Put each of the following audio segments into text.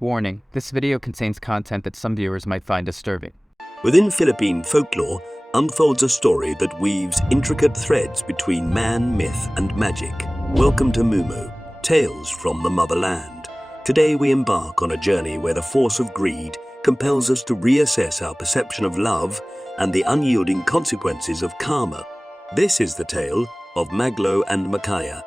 Warning, this video contains content that some viewers might find disturbing. Within Philippine folklore unfolds a story that weaves intricate threads between man, myth, and magic. Welcome to MUMU, Tales from the Motherland. Today we embark on a journey where the force of greed compels us to reassess our perception of love and the unyielding consequences of karma. This is the tale of Maglo and Mayaka.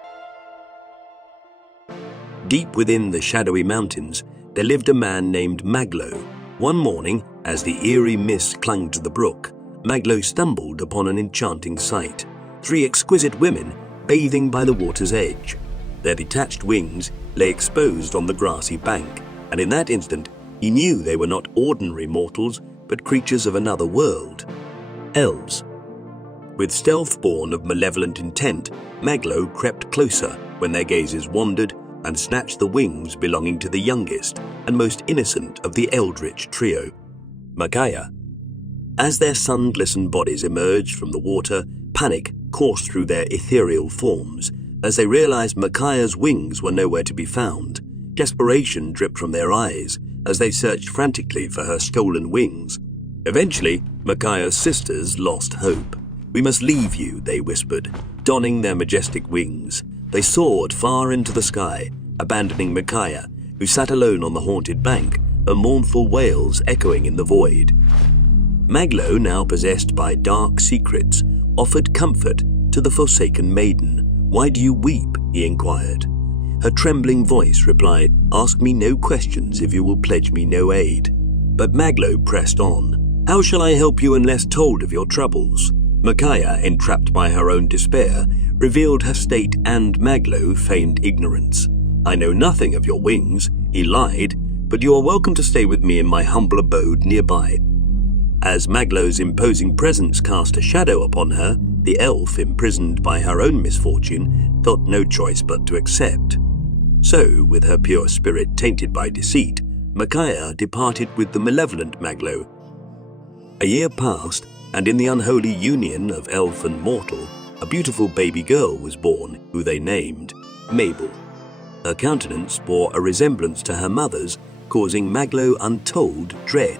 Deep within the shadowy mountains, there lived a man named Maglo. One morning, as the eerie mist clung to the brook, Maglo stumbled upon an enchanting sight. 3 exquisite women bathing by the water's edge. Their detached wings lay exposed on the grassy bank, and in that instant, he knew they were not ordinary mortals, but creatures of another world. Elves. With stealth born of malevolent intent, Maglo crept closer when their gazes wandered and snatched the wings belonging to the youngest and most innocent of the eldritch trio, Mayaka. As their sun-glistened bodies emerged from the water, panic coursed through their ethereal forms. As they realized Mayaka's wings were nowhere to be found, desperation dripped from their eyes as they searched frantically for her stolen wings. Eventually, Mayaka's sisters lost hope. "We must leave you," they whispered, donning their majestic wings. They soared far into the sky, abandoning Mayaka, who sat alone on the haunted bank, her mournful wails echoing in the void. Maglo, now possessed by dark secrets, offered comfort to the forsaken maiden. "Why do you weep?" he inquired. Her trembling voice replied, "Ask me no questions if you will pledge me no aid." But Maglo pressed on. "How shall I help you unless told of your troubles?" Mayaka, entrapped by her own despair, revealed her state, and Maglo feigned ignorance. "I know nothing of your wings," he lied, "but you are welcome to stay with me in my humble abode nearby." As Maglo's imposing presence cast a shadow upon her, the elf, imprisoned by her own misfortune, felt no choice but to accept. So, with her pure spirit tainted by deceit, Mayaka departed with the malevolent Maglo. A year passed, and in the unholy union of elf and mortal, a beautiful baby girl was born, who they named Mabel. Her countenance bore a resemblance to her mother's, causing Maglo untold dread.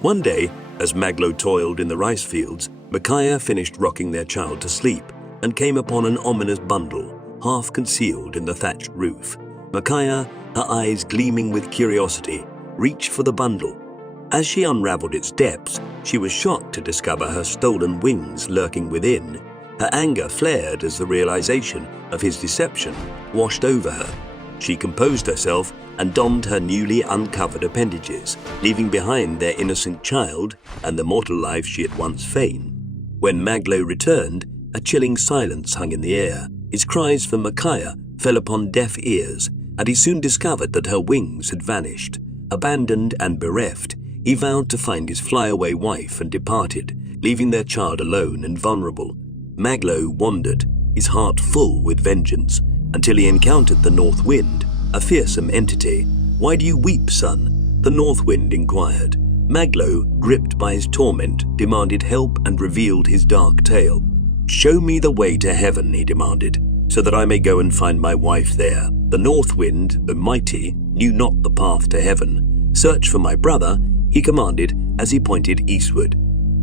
One day, as Maglo toiled in the rice fields, Mayaka finished rocking their child to sleep and came upon an ominous bundle, half concealed in the thatched roof. Mayaka, her eyes gleaming with curiosity, reached for the bundle. As she unraveled its depths, she was shocked to discover her stolen wings lurking within. Her anger flared as the realization of his deception washed over her. She composed herself and donned her newly uncovered appendages, leaving behind their innocent child and the mortal life she had once feigned. When Maglo returned, a chilling silence hung in the air. His cries for Mayaka fell upon deaf ears, and he soon discovered that her wings had vanished. Abandoned and bereft, he vowed to find his flyaway wife and departed, leaving their child alone and vulnerable. Maglo wandered, his heart full with vengeance, until he encountered the North Wind, a fearsome entity. "Why do you weep, son?" the North Wind inquired. Maglo, gripped by his torment, demanded help and revealed his dark tale. "Show me the way to heaven," he demanded, "so that I may go and find my wife there." The North Wind, the mighty, knew not the path to heaven. "Search for my brother," he commanded as he pointed eastward.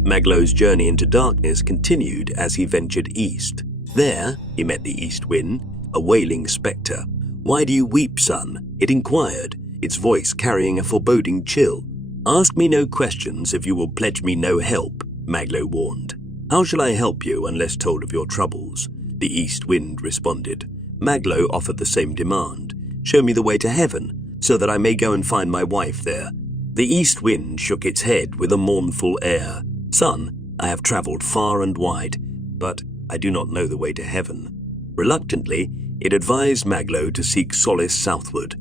Maglo's journey into darkness continued as he ventured east. There, he met the East Wind, a wailing spectre. "Why do you weep, son?" it inquired, its voice carrying a foreboding chill. "Ask me no questions if you will pledge me no help," Maglo warned. "How shall I help you unless told of your troubles?" the East Wind responded. Maglo offered the same demand. "Show me the way to heaven, so that I may go and find my wife there." The East Wind shook its head with a mournful air. "Son, I have traveled far and wide, but I do not know the way to heaven." Reluctantly, it advised Maglo to seek solace southward.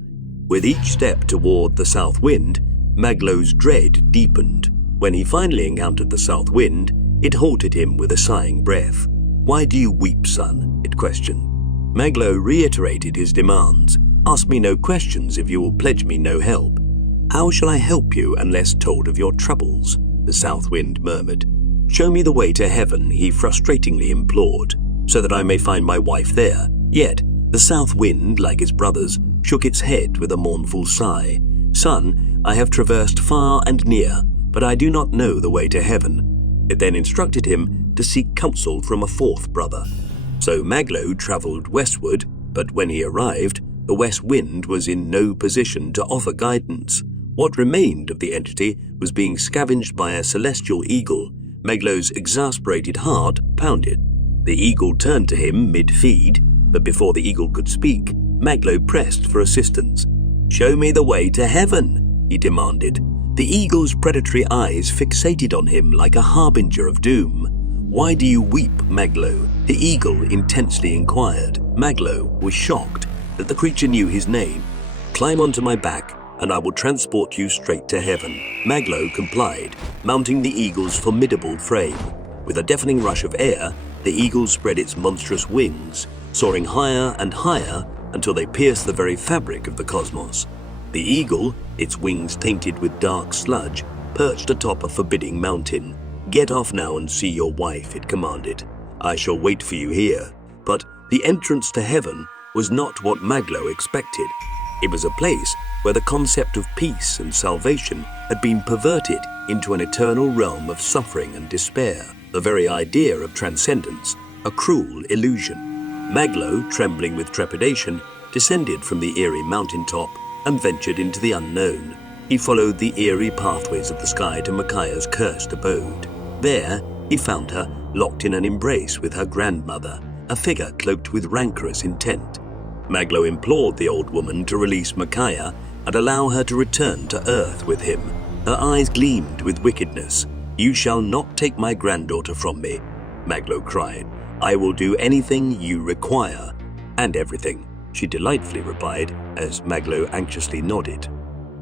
With each step toward the South Wind, Maglo's dread deepened. When he finally encountered the South Wind, it halted him with a sighing breath. "Why do you weep, son?" it questioned. Maglo reiterated his demands. "Ask me no questions if you will pledge me no help." "How shall I help you unless told of your troubles?" the South Wind murmured. "Show me the way to heaven," he frustratingly implored, "so that I may find my wife there." Yet, the South Wind, like his brothers, shook its head with a mournful sigh. "Son, I have traversed far and near, but I do not know the way to heaven." It then instructed him to seek counsel from a fourth brother. So Maglo travelled westward, but when he arrived, the west wind was in no position to offer guidance. What remained of the entity was being scavenged by a celestial eagle. Maglo's exasperated heart pounded. The eagle turned to him mid-feed, but before the eagle could speak, Maglo pressed for assistance. "Show me the way to heaven," he demanded. The eagle's predatory eyes fixated on him like a harbinger of doom. "Why do you weep, Maglo?" the eagle intensely inquired. Maglo was shocked that the creature knew his name. "Climb onto my back, and I will transport you straight to heaven." Maglo complied, mounting the eagle's formidable frame. With a deafening rush of air, the eagle spread its monstrous wings, soaring higher and higher until they pierced the very fabric of the cosmos. The eagle, its wings tainted with dark sludge, perched atop a forbidding mountain. "Get off now and see your wife," it commanded. "I shall wait for you here." But the entrance to heaven was not what Maglo expected. It was a place where the concept of peace and salvation had been perverted into an eternal realm of suffering and despair, the very idea of transcendence, a cruel illusion. Maglo, trembling with trepidation, descended from the eerie mountaintop and ventured into the unknown. He followed the eerie pathways of the sky to Makaya's cursed abode. There, he found her locked in an embrace with her grandmother, a figure cloaked with rancorous intent. Maglo implored the old woman to release Makaya and allow her to return to Earth with him. Her eyes gleamed with wickedness. "You shall not take my granddaughter from me," Maglo cried. "I will do anything you require." "And everything," she delightfully replied as Maglo anxiously nodded.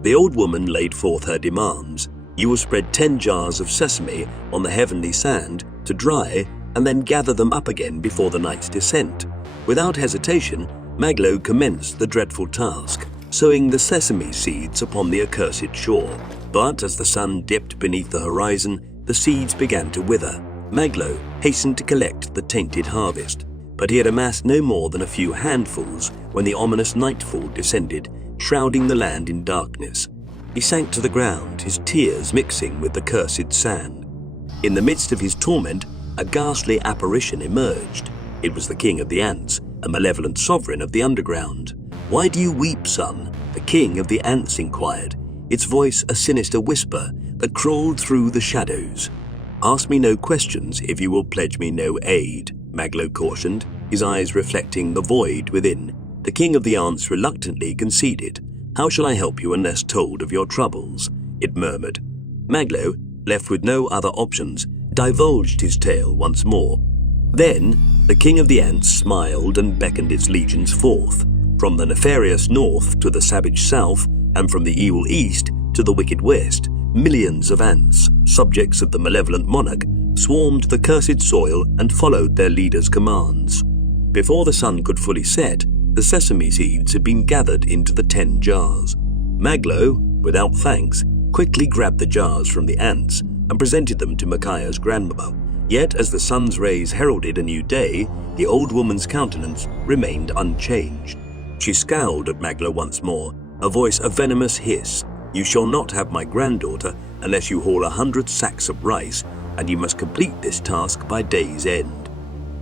The old woman laid forth her demands. "You will spread 10 jars of sesame on the heavenly sand to dry and then gather them up again before the night's descent." Without hesitation, Maglo commenced the dreadful task, sowing the sesame seeds upon the accursed shore. But as the sun dipped beneath the horizon, the seeds began to wither. Maglo hastened to collect the tainted harvest, but he had amassed no more than a few handfuls when the ominous nightfall descended, shrouding the land in darkness. He sank to the ground, his tears mixing with the cursed sand. In the midst of his torment, a ghastly apparition emerged. It was the king of the ants, a malevolent sovereign of the underground. "Why do you weep, son?" the king of the ants inquired, its voice a sinister whisper that crawled through the shadows. "Ask me no questions if you will pledge me no aid," Maglo cautioned, his eyes reflecting the void within. The king of the ants reluctantly conceded. "How shall I help you unless told of your troubles?" it murmured. Maglo, left with no other options, divulged his tale once more. Then the king of the ants smiled and beckoned its legions forth. From the nefarious north to the savage south, and from the evil east to the wicked west, millions of ants, subjects of the malevolent monarch, swarmed the cursed soil and followed their leader's commands. Before the sun could fully set, the sesame seeds had been gathered into the 10 jars. Maglo, without thanks, quickly grabbed the jars from the ants and presented them to Makaya's grandmother. Yet as the sun's rays heralded a new day, the old woman's countenance remained unchanged. She scowled at Maglo once more, her voice a venomous hiss. "You shall not have my granddaughter unless you haul 100 sacks of rice, and you must complete this task by day's end."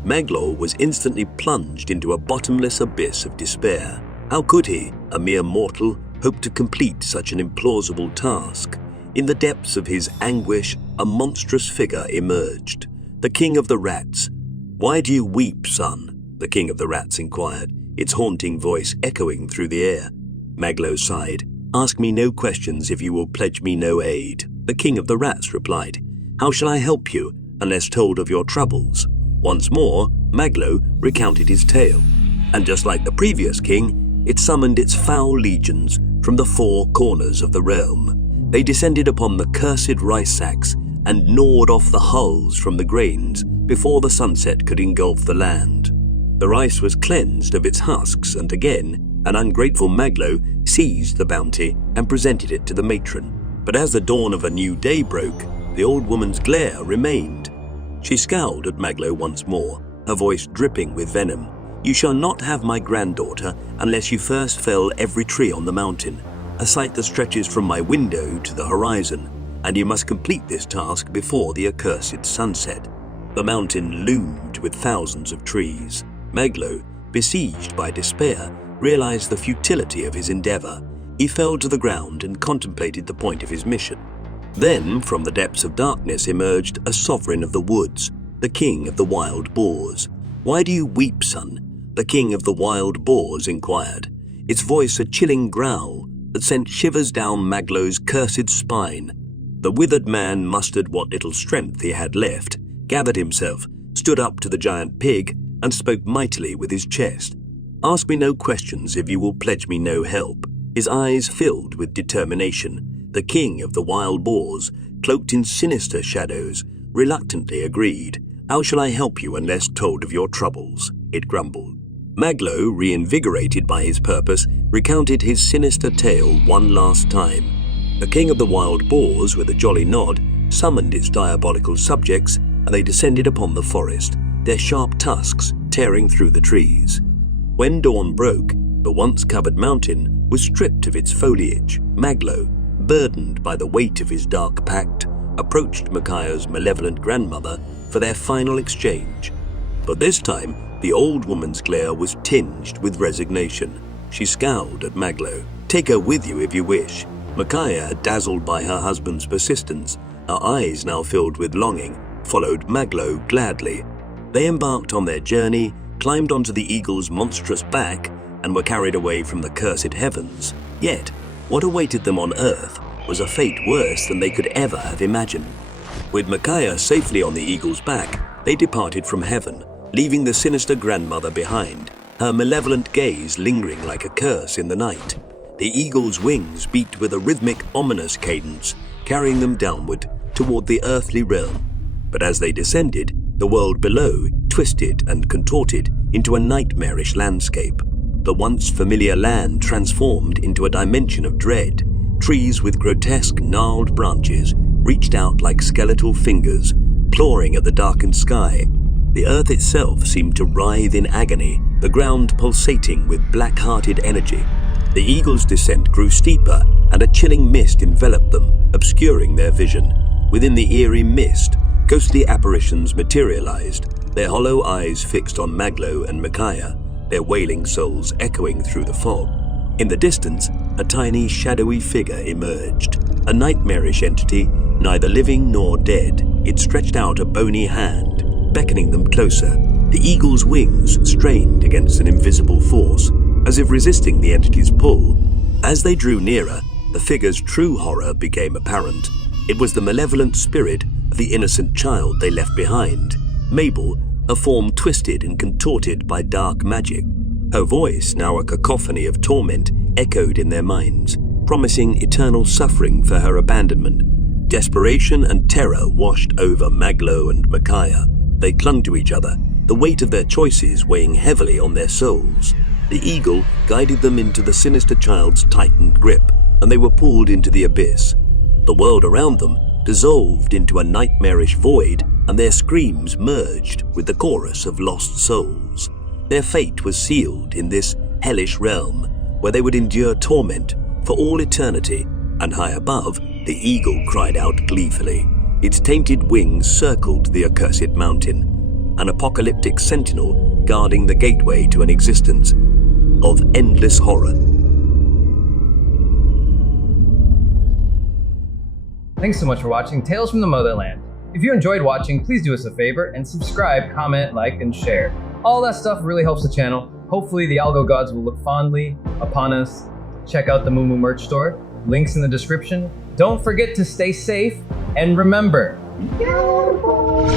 Maglo was instantly plunged into a bottomless abyss of despair. How could he, a mere mortal, hope to complete such an implausible task? In the depths of his anguish, a monstrous figure emerged. The king of the rats. "Why do you weep, son?" the king of the rats inquired, its haunting voice echoing through the air. Maglo sighed. "Ask me no questions if you will pledge me no aid," the king of the rats replied. "How shall I help you unless told of your troubles?" Once more, Maglo recounted his tale, and just like the previous king, it summoned its foul legions from the 4 corners of the realm. They descended upon the cursed rice sacks and gnawed off the hulls from the grains before the sunset could engulf the land. The rice was cleansed of its husks, and again, an ungrateful Maglo seized the bounty and presented it to the matron. But as the dawn of a new day broke, the old woman's glare remained. She scowled at Maglo once more, her voice dripping with venom. "You shall not have my granddaughter unless you first fell every tree on the mountain, a sight that stretches from my window to the horizon, and you must complete this task before the accursed sunset. The mountain loomed with thousands of trees. Maglo, besieged by despair, realized the futility of his endeavor. He fell to the ground and contemplated the point of his mission. Then, from the depths of darkness emerged a sovereign of the woods, the king of the wild boars. "Why do you weep, son?" the king of the wild boars inquired, its voice a chilling growl that sent shivers down Maglo's cursed spine. The withered man mustered what little strength he had left, gathered himself, stood up to the giant pig, and spoke mightily with his chest. "Ask me no questions if you will pledge me no help." His eyes filled with determination. The king of the wild boars, cloaked in sinister shadows, reluctantly agreed. "How shall I help you unless told of your troubles?" it grumbled. Maglo, reinvigorated by his purpose, recounted his sinister tale one last time. The king of the wild boars, with a jolly nod, summoned its diabolical subjects, and they descended upon the forest, their sharp tusks tearing through the trees. When dawn broke, the once covered mountain was stripped of its foliage. Maglo, burdened by the weight of his dark pact, approached Makaya's malevolent grandmother for their final exchange. But this time, the old woman's glare was tinged with resignation. She scowled at Maglo. "Take her with you if you wish." Makaya, dazzled by her husband's persistence, her eyes now filled with longing, followed Maglo gladly. They embarked on their journey, climbed onto the eagle's monstrous back, and were carried away from the cursed heavens. Yet, what awaited them on earth was a fate worse than they could ever have imagined. With Makaya safely on the eagle's back, they departed from heaven, leaving the sinister grandmother behind, her malevolent gaze lingering like a curse in the night. The eagle's wings beat with a rhythmic, ominous cadence, carrying them downward toward the earthly realm. But as they descended, the world below twisted and contorted into a nightmarish landscape. The once familiar land transformed into a dimension of dread. Trees with grotesque, gnarled branches reached out like skeletal fingers, clawing at the darkened sky. The earth itself seemed to writhe in agony, the ground pulsating with black-hearted energy. The eagle's descent grew steeper, and a chilling mist enveloped them, obscuring their vision. Within the eerie mist, ghostly apparitions materialized, their hollow eyes fixed on Maglo and Makaya, their wailing souls echoing through the fog. In the distance, a tiny, shadowy figure emerged, a nightmarish entity, neither living nor dead. It stretched out a bony hand, beckoning them closer. The eagle's wings strained against an invisible force, as if resisting the entity's pull. As they drew nearer, the figure's true horror became apparent. It was the malevolent spirit of the innocent child they left behind, Mabel, a form twisted and contorted by dark magic. Her voice, now a cacophony of torment, echoed in their minds, promising eternal suffering for her abandonment. Desperation and terror washed over Maglo and Makaya. They clung to each other, the weight of their choices weighing heavily on their souls. The eagle guided them into the sinister child's tightened grip, and they were pulled into the abyss. The world around them dissolved into a nightmarish void, and their screams merged with the chorus of lost souls. Their fate was sealed in this hellish realm, where they would endure torment for all eternity, and high above, the eagle cried out gleefully. Its tainted wings circled the accursed mountain, an apocalyptic sentinel guarding the gateway to an existence of endless horror. Thanks so much for watching Tales from the Motherland. If you enjoyed watching, please do us a favor and subscribe, comment, like, and share. All that stuff really helps the channel. Hopefully the algo gods will look fondly upon us. Check out the MUMU merch store. Links in the description. Don't forget to stay safe, and remember, be careful.